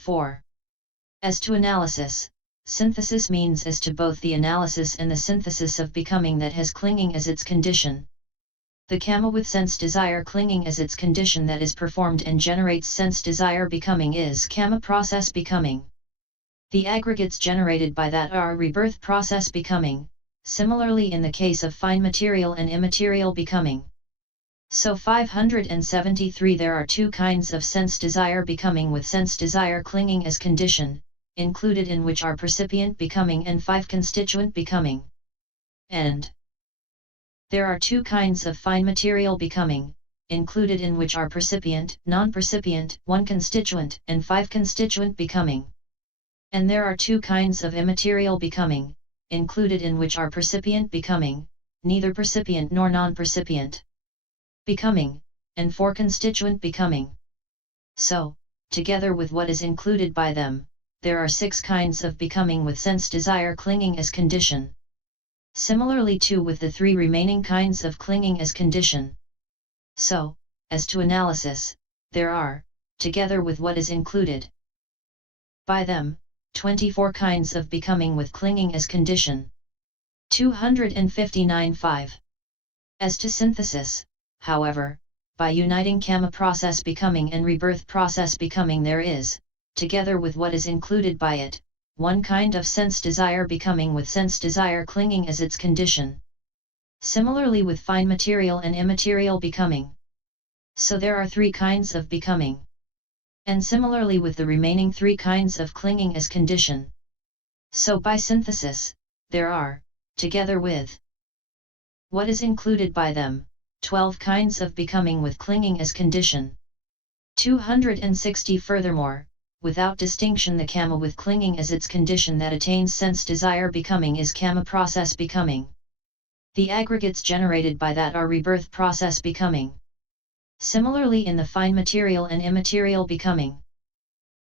4. As to analysis, synthesis means as to both the analysis and the synthesis of becoming that has clinging as its condition. The kamma with sense desire clinging as its condition that is performed and generates sense desire becoming is kamma-process becoming. The aggregates generated by that are rebirth-process becoming, similarly in the case of fine material and immaterial becoming. So 573 there are two kinds of sense desire becoming with sense desire clinging as condition, included in which are percipient becoming and five-constituent becoming. And there are two kinds of fine material becoming, included in which are percipient, non-percipient, one-constituent, and five-constituent becoming. And there are two kinds of immaterial becoming, included in which are percipient becoming, neither-percipient nor non-percipient becoming, and four-constituent becoming. So, together with what is included by them, there are 6 kinds of becoming with sense desire clinging as condition. Similarly too with the 3 remaining kinds of clinging as condition. So, as to analysis, there are, together with what is included by them, 24 kinds of becoming with clinging as condition. 259.5. As to synthesis, however, by uniting kamma-process becoming and rebirth-process becoming there is, together with what is included by it, 1 kind of sense desire becoming with sense desire clinging as its condition. Similarly with fine material and immaterial becoming. So there are 3 kinds of becoming. And similarly with the remaining 3 kinds of clinging as condition. So by synthesis, there are, together with what is included by them, 12 kinds of becoming with clinging as condition. 260 Furthermore, without distinction the kamma with clinging as its condition that attains sense desire becoming is kamma-process becoming. The aggregates generated by that are rebirth-process becoming. Similarly in the fine material and immaterial becoming.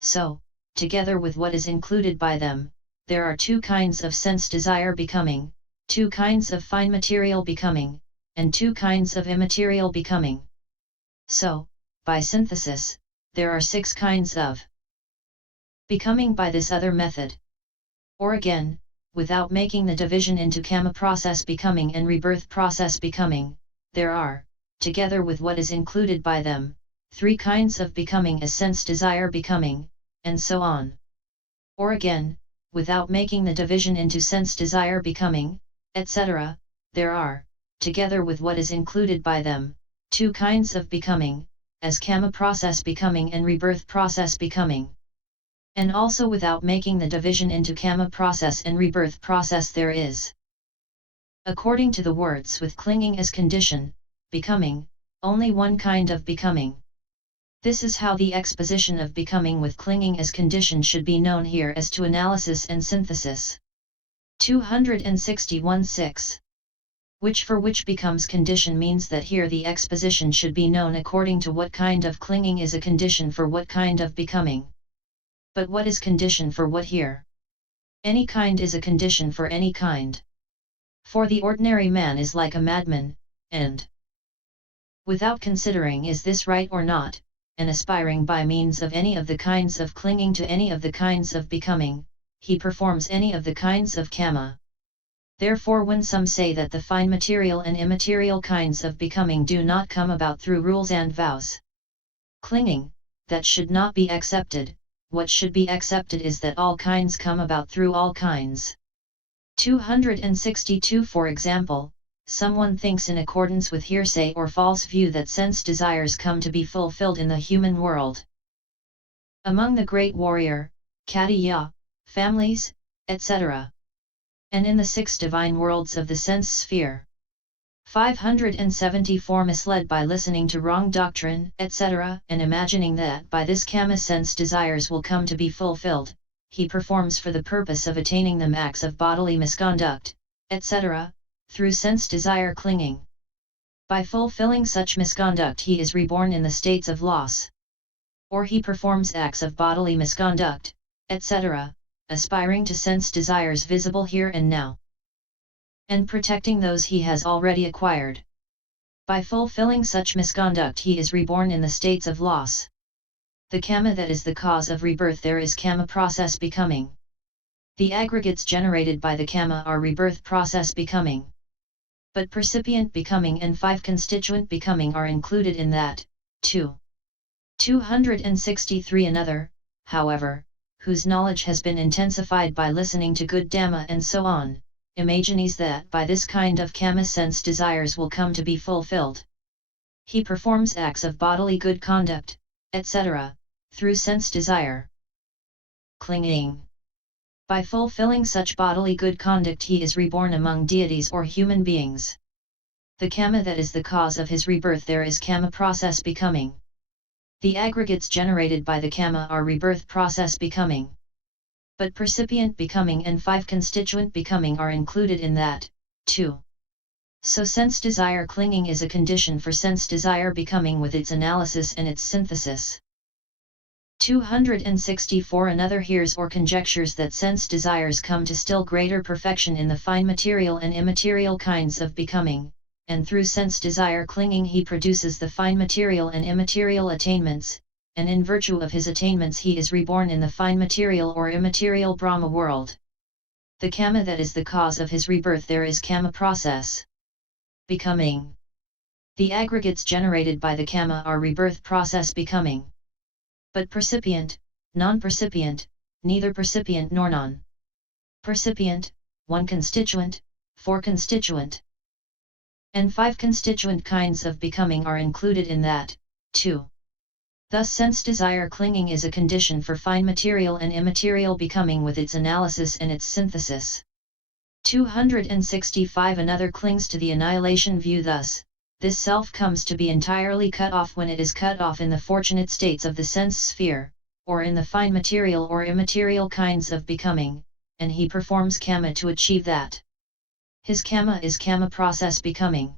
So, together with what is included by them, there are 2 kinds of sense desire becoming, 2 kinds of fine material becoming, and 2 kinds of immaterial becoming. So, by synthesis, there are 6 kinds of becoming by this other method. Or again, without making the division into kamma-process becoming and rebirth-process becoming, there are, together with what is included by them, 3 kinds of becoming as sense desire becoming, and so on. Or again, without making the division into sense desire becoming, etc., there are, together with what is included by them, 2 kinds of becoming, as kamma-process becoming and rebirth-process becoming. And also without making the division into kamma-process and rebirth-process there is, according to the words with clinging as condition, becoming, only 1 kind of becoming. This is how the exposition of becoming with clinging as condition should be known here as to analysis and synthesis. 261.6. Which for which becomes condition means that here the exposition should be known according to what kind of clinging is a condition for what kind of becoming. But what is condition for what here? Any kind is a condition for any kind. For the ordinary man is like a madman, and without considering is this right or not, and aspiring by means of any of the kinds of clinging to any of the kinds of becoming, he performs any of the kinds of kamma. Therefore when some say that the fine material and immaterial kinds of becoming do not come about through rules and vows, clinging, that should not be accepted. What should be accepted is that all kinds come about through all kinds. 262 For example, someone thinks in accordance with hearsay or false view that sense desires come to be fulfilled in the human world. Among the great warrior, Katiya, families, etc. And in the 6 divine worlds of the sense sphere. 574 Misled by listening to wrong doctrine, etc., and imagining that by this kamma sense desires will come to be fulfilled, he performs for the purpose of attaining them acts of bodily misconduct, etc., through sense desire clinging. By fulfilling such misconduct he is reborn in the states of loss. Or he performs acts of bodily misconduct, etc., aspiring to sense desires visible here and now, and protecting those he has already acquired. By fulfilling such misconduct he is reborn in the states of loss. The kamma that is the cause of rebirth there is kamma-process becoming. The aggregates generated by the kamma are rebirth-process becoming. But percipient becoming and five-constituent becoming are included in that, too. 263 Another, however, whose knowledge has been intensified by listening to good Dhamma and so on, imagines that by this kind of kamma sense desires will come to be fulfilled. He performs acts of bodily good conduct, etc., through sense desire. Clinging. By fulfilling such bodily good conduct he is reborn among deities or human beings. The kamma that is the cause of his rebirth there is kamma-process becoming. The aggregates generated by the kamma are rebirth-process becoming. But percipient becoming and five-constituent becoming are included in that, too. So sense desire clinging is a condition for sense desire becoming with its analysis and its synthesis. 264 Another hears or conjectures that sense desires come to still greater perfection in the fine material and immaterial kinds of becoming, and through sense desire clinging he produces the fine material and immaterial attainments, and in virtue of his attainments he is reborn in the fine material or immaterial Brahma world. The kamma that is the cause of his rebirth there is kamma-process becoming. The aggregates generated by the kamma are rebirth-process becoming. But percipient, non-percipient, neither-percipient nor non-percipient, one-constituent, four-constituent, and five-constituent kinds of becoming are included in that, too. Thus sense desire clinging is a condition for fine material and immaterial becoming with its analysis and its synthesis. 265 Another clings to the annihilation view thus, this self comes to be entirely cut off when it is cut off in the fortunate states of the sense sphere, or in the fine material or immaterial kinds of becoming, and he performs kamma to achieve that. His kamma is kamma-process becoming.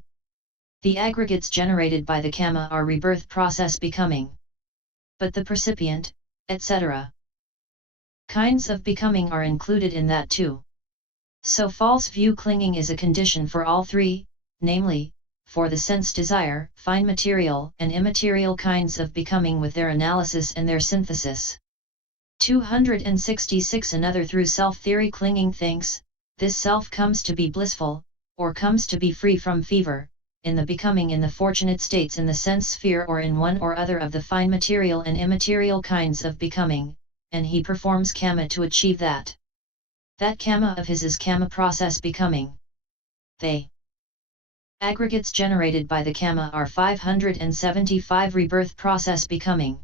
The aggregates generated by the kamma are rebirth-process becoming. But the percipient, etc. kinds of becoming are included in that too. So false view clinging is a condition for all three, namely, for the sense desire, fine material and immaterial kinds of becoming with their analysis and their synthesis. 266 Another through self-theory clinging thinks, this self comes to be blissful, or comes to be free from fever, in the becoming in the fortunate states in the sense sphere or in one or other of the fine material and immaterial kinds of becoming, and he performs kamma to achieve that. That kamma of his is kamma-process becoming. They aggregates generated by the kamma are 575 rebirth-process becoming.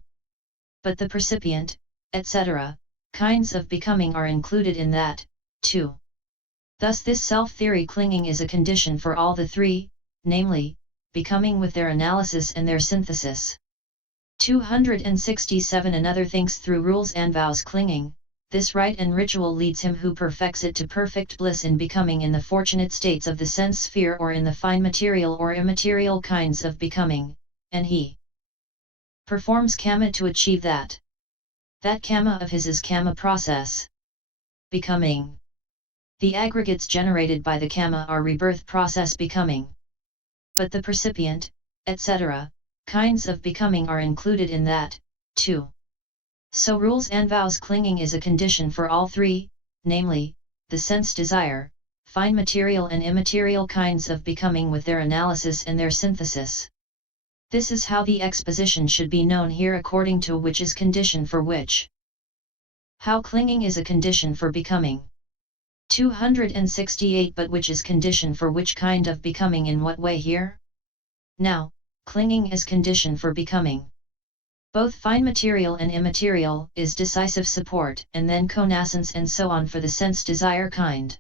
But the percipient, etc., kinds of becoming are included in that, too. Thus this self-theory clinging is a condition for all the three, namely, becoming with their analysis and their synthesis. 267 Another thinks through rules and vows clinging, this rite and ritual leads him who perfects it to perfect bliss in becoming in the fortunate states of the sense sphere or in the fine material or immaterial kinds of becoming, and he performs kamma to achieve that. That kamma of his is kamma-process becoming. The aggregates generated by the kamma are rebirth-process becoming. But the percipient, etc., kinds of becoming are included in that, too. So rules and vows clinging is a condition for all three, namely, the sense desire, fine material and immaterial kinds of becoming with their analysis and their synthesis. This is how the exposition should be known here according to which is condition for which. How clinging is a condition for becoming. 268 But which is condition for which kind of becoming in what way here? Now, clinging is condition for becoming. Both fine material and immaterial is decisive support and then connascence and so on for the sense desire kind.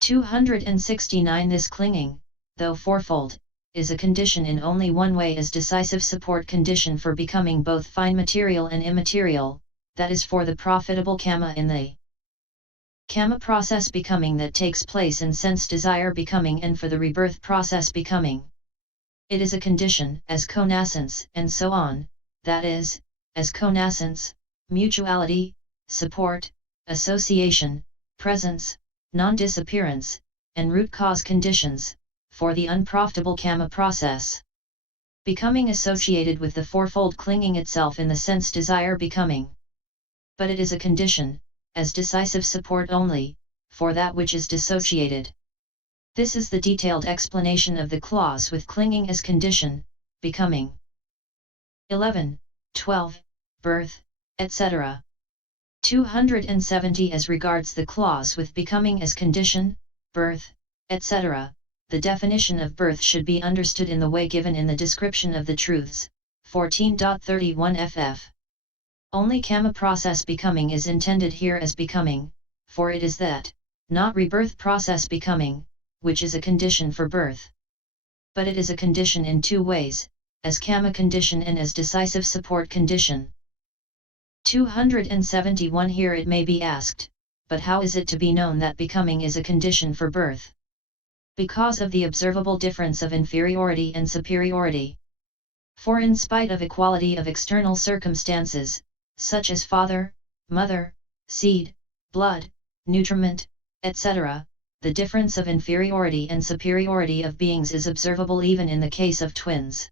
269 This clinging, though fourfold, is a condition in only one way as decisive support condition for becoming both fine material and immaterial, that is for the profitable kamma in the kamma-process becoming that takes place in sense desire becoming and for the rebirth-process becoming. It is a condition as connascence and so on, that is, as connascence, mutuality, support, association, presence, non-disappearance, and root cause conditions, for the unprofitable kamma process. Becoming associated with the fourfold clinging itself in the sense desire becoming. But it is a condition, as decisive support only, for that which is dissociated. This is the detailed explanation of the clause with clinging as condition, becoming. 11, 12, birth, etc. 270 As regards the clause with becoming as condition, birth, etc., the definition of birth should be understood in the way given in the description of the truths, 14.31 ff. Only kamma-process becoming is intended here as becoming, for it is that, not rebirth-process becoming, which is a condition for birth. But it is a condition in two ways, as kamma condition and as decisive support condition. 271 Here it may be asked, but how is it to be known that becoming is a condition for birth? Because of the observable difference of inferiority and superiority. For in spite of equality of external circumstances, such as father, mother, seed, blood, nutriment, etc., the difference of inferiority and superiority of beings is observable even in the case of twins.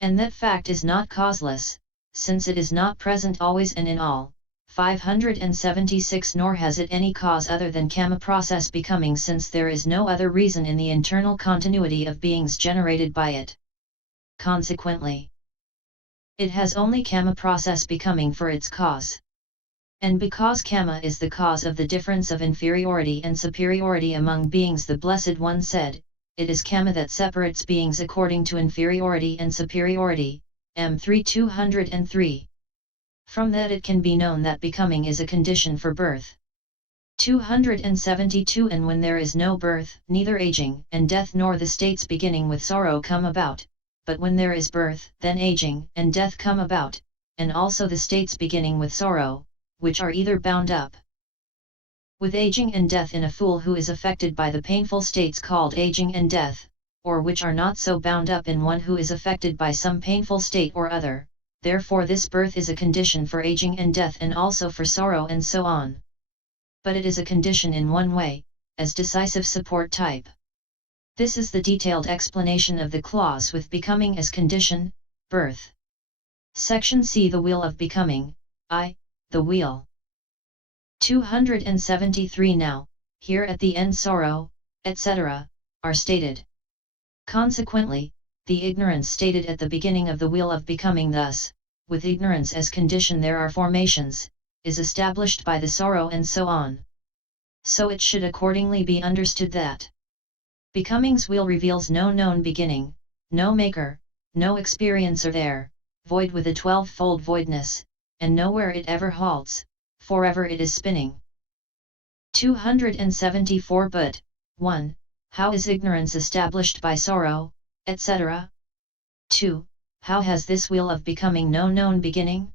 And that fact is not causeless, since it is not present always and in all. 576 Nor has it any cause other than kamma-process becoming, since there is no other reason in the internal continuity of beings generated by it. Consequently, it has only kamma-process becoming for its cause. And because kamma is the cause of the difference of inferiority and superiority among beings, the Blessed One said, it is kamma that separates beings according to inferiority and superiority, M3 203. From that it can be known that becoming is a condition for birth. 272 And when there is no birth, neither aging and death nor the states beginning with sorrow come about, but when there is birth, then aging and death come about, and also the states beginning with sorrow, which are either bound up with aging and death in a fool who is affected by the painful states called aging and death, or which are not so bound up in one who is affected by some painful state or other. Therefore this birth is a condition for aging and death and also for sorrow and so on. But it is a condition in one way, as decisive support type. This is the detailed explanation of the clause with becoming as condition, birth. Section C. The wheel of becoming, the wheel. 273 Now, here at the end sorrow, etc., are stated. Consequently, the ignorance stated at the beginning of the wheel of becoming thus, with ignorance as condition there are formations, is established by the sorrow and so on. So it should accordingly be understood that becoming's wheel reveals no known beginning, no maker, no experiencer there, void with a 12-fold voidness, and nowhere it ever halts, forever it is spinning. 274 But, 1. How is ignorance established by sorrow, etc.? 2. How has this wheel of becoming no known beginning?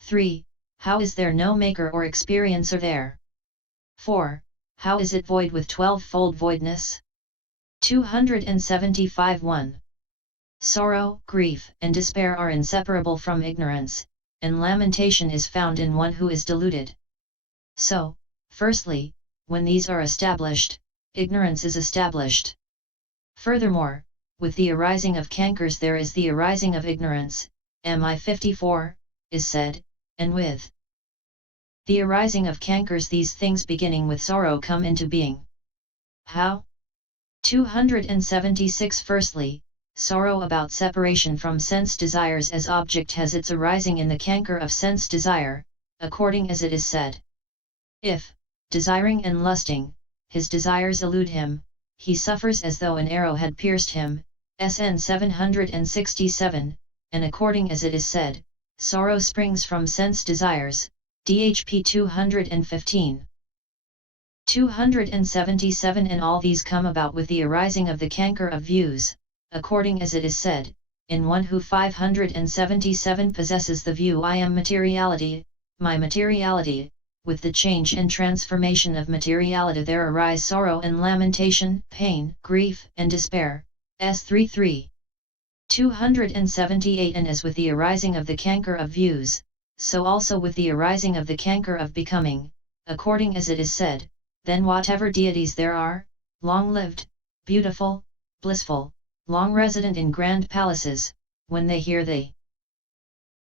3. How is there no maker or experiencer there? 4. How is it void with 12-fold voidness? 275 1. Sorrow, grief, and despair are inseparable from ignorance, and lamentation is found in one who is deluded. So, firstly, when these are established, ignorance is established. Furthermore, with the arising of cankers there is the arising of ignorance, MI 54, is said, and with the arising of cankers these things beginning with sorrow come into being. How? 276 Firstly, sorrow about separation from sense desires as object has its arising in the canker of sense desire, according as it is said. If, desiring and lusting, his desires elude him, he suffers as though an arrow had pierced him, SN 767, and according as it is said, sorrow springs from sense desires, DHP 215. 277 And all these come about with the arising of the canker of views, according as it is said, in one who 577 possesses the view I am materiality, my materiality, with the change and transformation of materiality there arise sorrow and lamentation, pain, grief, and despair, S33. 278 And as with the arising of the canker of views, so also with the arising of the canker of becoming, according as it is said, then whatever deities there are, long-lived, beautiful, blissful, long resident in grand palaces, when they hear the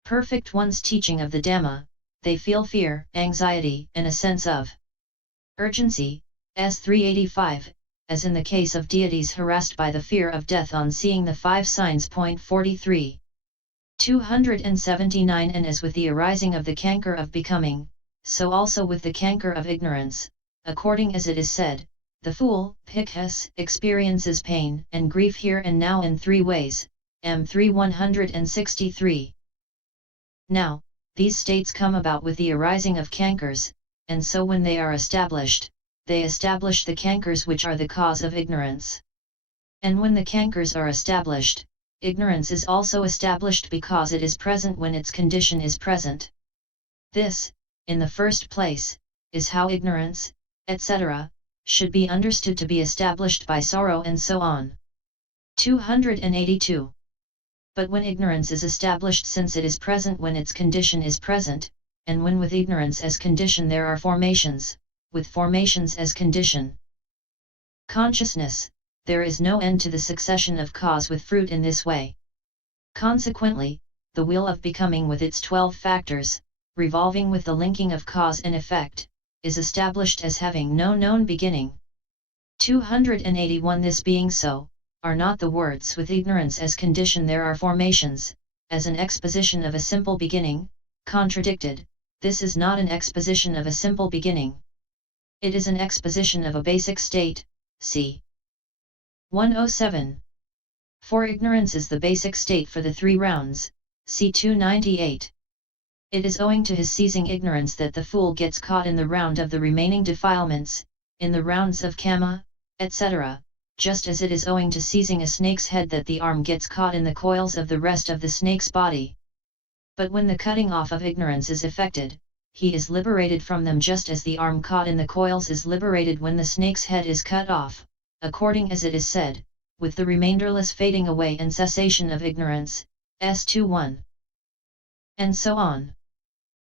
perfect one's teaching of the Dhamma, they feel fear, anxiety, and a sense of urgency, s. 385, as in the case of deities harassed by the fear of death on seeing the 5 signs. 43. 279. And as with the arising of the canker of becoming, so also with the canker of ignorance, according as it is said, the fool, Bhikkhus, experiences pain and grief here and now in 3 ways, m. 163. Now, these states come about with the arising of cankers, and so when they are established, they establish the cankers which are the cause of ignorance. And when the cankers are established, ignorance is also established because it is present when its condition is present. This, in the first place, is how ignorance, etc., should be understood to be established by sorrow and so on. 282. But when ignorance is established since it is present when its condition is present, and when with ignorance as condition there are formations, with formations as condition consciousness, there is no end to the succession of cause with fruit in this way. Consequently, the wheel of becoming with its 12 factors, revolving with the linking of cause and effect, is established as having no known beginning. 281. This being so, are not the words with ignorance as condition there are formations, as an exposition of a simple beginning, contradicted. This is not an exposition of a simple beginning. It is an exposition of a basic state, c. 107. For ignorance is the basic state for the 3 rounds, c. 298. It is owing to his seizing ignorance that the fool gets caught in the round of the remaining defilements, in the rounds of kamma, etc., just as it is owing to seizing a snake's head that the arm gets caught in the coils of the rest of the snake's body. But when the cutting off of ignorance is effected, he is liberated from them just as the arm caught in the coils is liberated when the snake's head is cut off, according as it is said, with the remainderless fading away and cessation of ignorance, s21. And so on.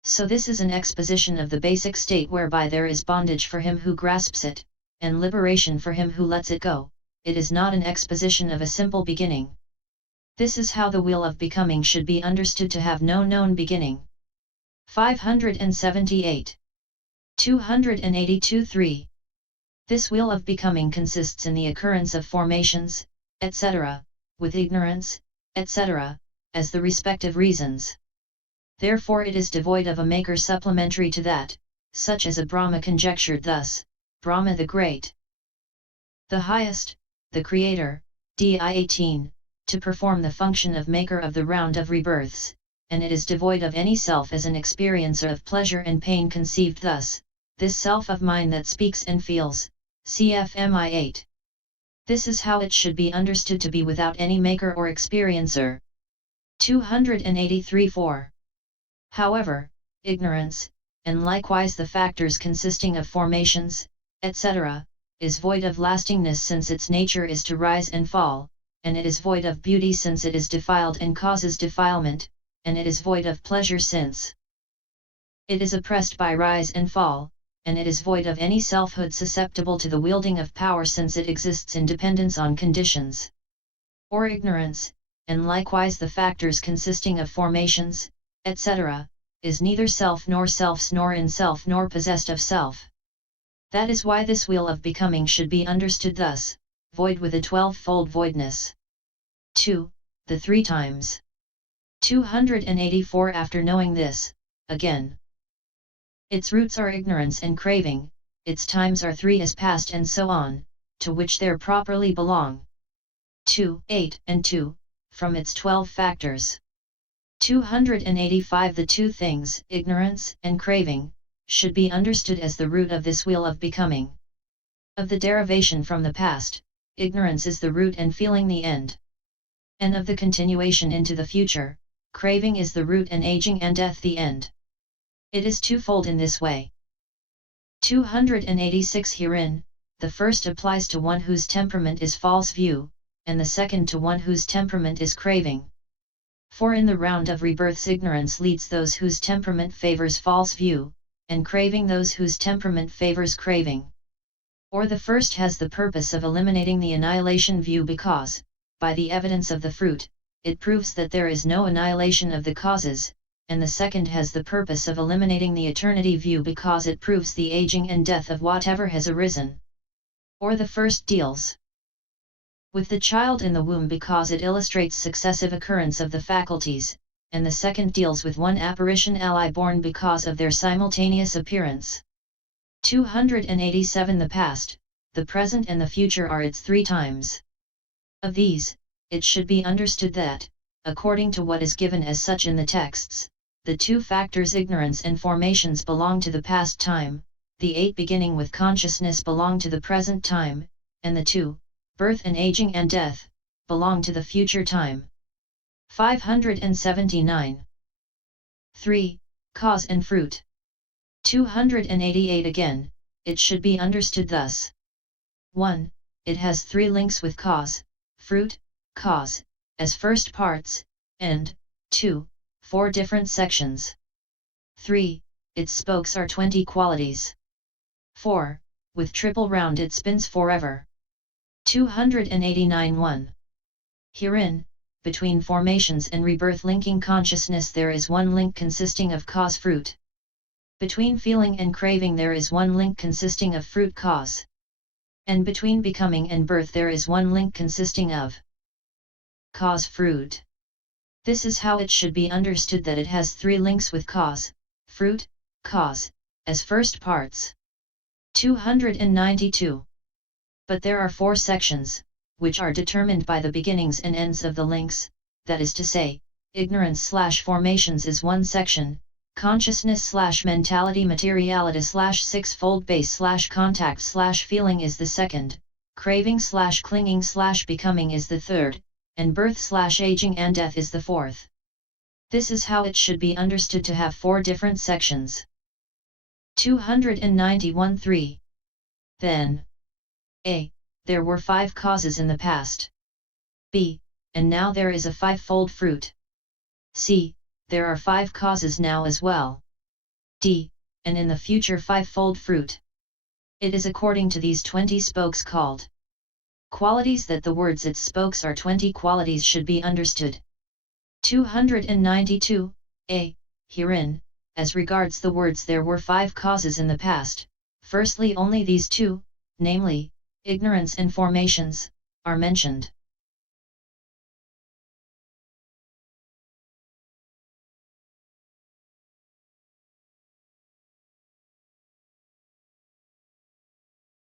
So this is an exposition of the basic state whereby there is bondage for him who grasps it, and liberation for him who lets it go. It is not an exposition of a simple beginning. This is how the wheel of becoming should be understood to have no known beginning. 578. 282. 3. This wheel of becoming consists in the occurrence of formations, etc., with ignorance, etc., as the respective reasons. Therefore it is devoid of a maker supplementary to that, such as a Brahma conjectured thus, Brahma the Great, the highest, the Creator, di 18, to perform the function of maker of the round of rebirths, and it is devoid of any self as an experiencer of pleasure and pain conceived thus, this self of mine that speaks and feels, cfmi 8. This is how it should be understood to be without any maker or experiencer. 283. 4. However, ignorance, and likewise the factors consisting of formations, etc., is void of lastingness since its nature is to rise and fall, and it is void of beauty since it is defiled and causes defilement, and it is void of pleasure since it is oppressed by rise and fall, and it is void of any selfhood susceptible to the wielding of power since it exists in dependence on conditions. Or ignorance, and likewise the factors consisting of formations, etc., is neither self nor selfs nor in self nor possessed of self. That is why this wheel of becoming should be understood thus, void with a 12-fold voidness. 2. The 3 times. 284. After knowing this, again, its roots are ignorance and craving, its times are 3 as past and so on, to which there properly belong 2, 8 and 2, from its 12 factors. 285. The 2 things, ignorance and craving, should be understood as the root of this wheel of becoming. Of the derivation from the past, ignorance is the root and feeling the end. And of the continuation into the future, craving is the root and aging and death the end. It is twofold in this way. 286. Herein, the first applies to one whose temperament is false view, and the second to one whose temperament is craving. For in the round of rebirths ignorance leads those whose temperament favors false view, and craving those whose temperament favors craving. Or the first has the purpose of eliminating the annihilation view because, by the evidence of the fruit, it proves that there is no annihilation of the causes, and the second has the purpose of eliminating the eternity view because it proves the aging and death of whatever has arisen. Or the first deals with the child in the womb because it illustrates successive occurrence of the faculties, and the second deals with one apparition ally born because of their simultaneous appearance. 287 The past, the present and the future are its three times. Of these, it should be understood that, according to what is given as such in the texts, the two factors ignorance and formations belong to the past time, the eight beginning with consciousness belong to the present time, and the two, birth and aging and death, belong to the future time. 579. 3. Cause and fruit. 288 Again, it should be understood thus. 1. It has three links with cause, fruit, cause, as first parts, and 2. 4 different sections. 3. Its spokes are 20 qualities. 4. With triple round it spins forever. 289 1. Herein, between formations and rebirth linking consciousness there is one link consisting of cause-fruit. Between feeling and craving there is one link consisting of fruit-cause. And between becoming and birth there is one link consisting of cause-fruit. This is how it should be understood that it has three links with cause, fruit, cause, as first parts. 292. But there are four sections, which are determined by the beginnings and ends of the links, that is to say, ignorance/formations is one section, consciousness/mentality materiality/sixfold base/contact/feeling is the second, craving/clinging/becoming is the third, and birth/aging and death is the fourth. This is how it should be understood to have four different sections. 291 3. Then a. There were 5 causes in the past. b. And now there is a five-fold fruit. c. There are 5 causes now as well. d. And in the future five-fold fruit. It is according to these 20 spokes called qualities that the words its spokes are 20 qualities should be understood. 292 a. Herein, as regards the words there were 5 causes in the past, firstly only these two, namely, ignorance and formations, are mentioned.